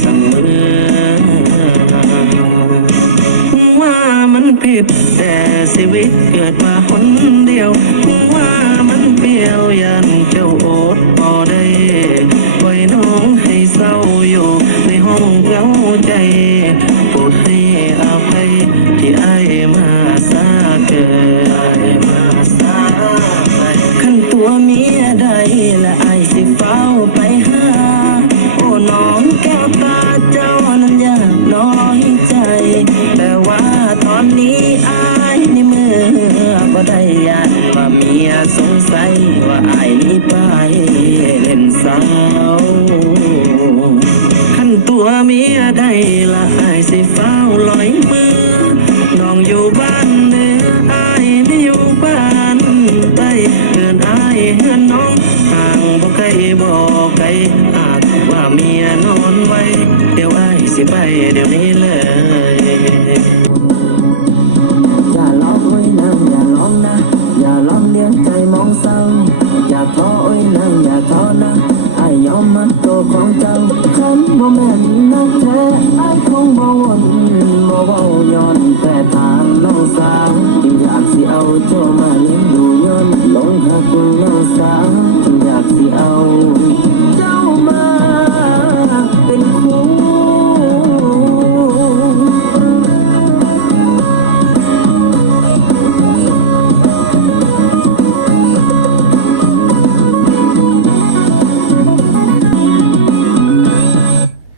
เสมอว่ามันผิดแต่ชีวิตเกิดมาคนเดียวว่ามันเปลี่ยวยันเจ้าโอดพอได้ปล่อยน้องให้เศร้าอยู่ในห้องเหงาใจโปรดให้อภัยที่อ้ายมาซาเกินขันตัวเมียได้และอ้ายสิเฝ้าไปหาโอ้น้องแก้วตาเจ้านั้นอยากน้อยใจแต่ว่าตอนนี้อ้ายในเมื่อบ่ได้ยานว่าเมียสงสัยว่าอ้ายนี้ไปเล่นสาวขันตัวเมียได้ละอ้ายสิเฝ้าลอยมือน้องอยู่บ้านเหนืออ้ายไม่อยู่บ้านใต้เฮือนอ้ายเฮือนน้องห่างบ่ไกลบ่ไกลหากว่าเมียนอนไว้เดี๋ยวอ้ายสิไปเดี๋ยวนี้เลยอย่าล้อมไว้นางอย่าล้อมนะอย่าล้อมเลี้ยงใจมองเศร้าอย่าท้อไว้นางอย่าท้อนะอ้ายยอมมัดตัวของเจ้าคันบ่แม่นนักแท้อ้ายคงบ่วนบ่เว้าย้อนแต่ทางน้องสาวจึงอยากสิเอา